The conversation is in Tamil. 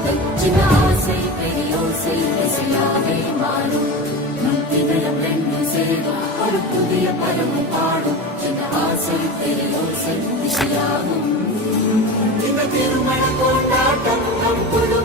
காதல் சின்ன ஆசை பெரியோசை இசையாவே மாறும் திகழும் ரெண்டும் சேரும் ஒரு புதிய பலமும் பாடும் சின்ன ஆசை பெரியோசை இசையாகும் இந்த திருமண கொண்டாட்டம் நம் குழு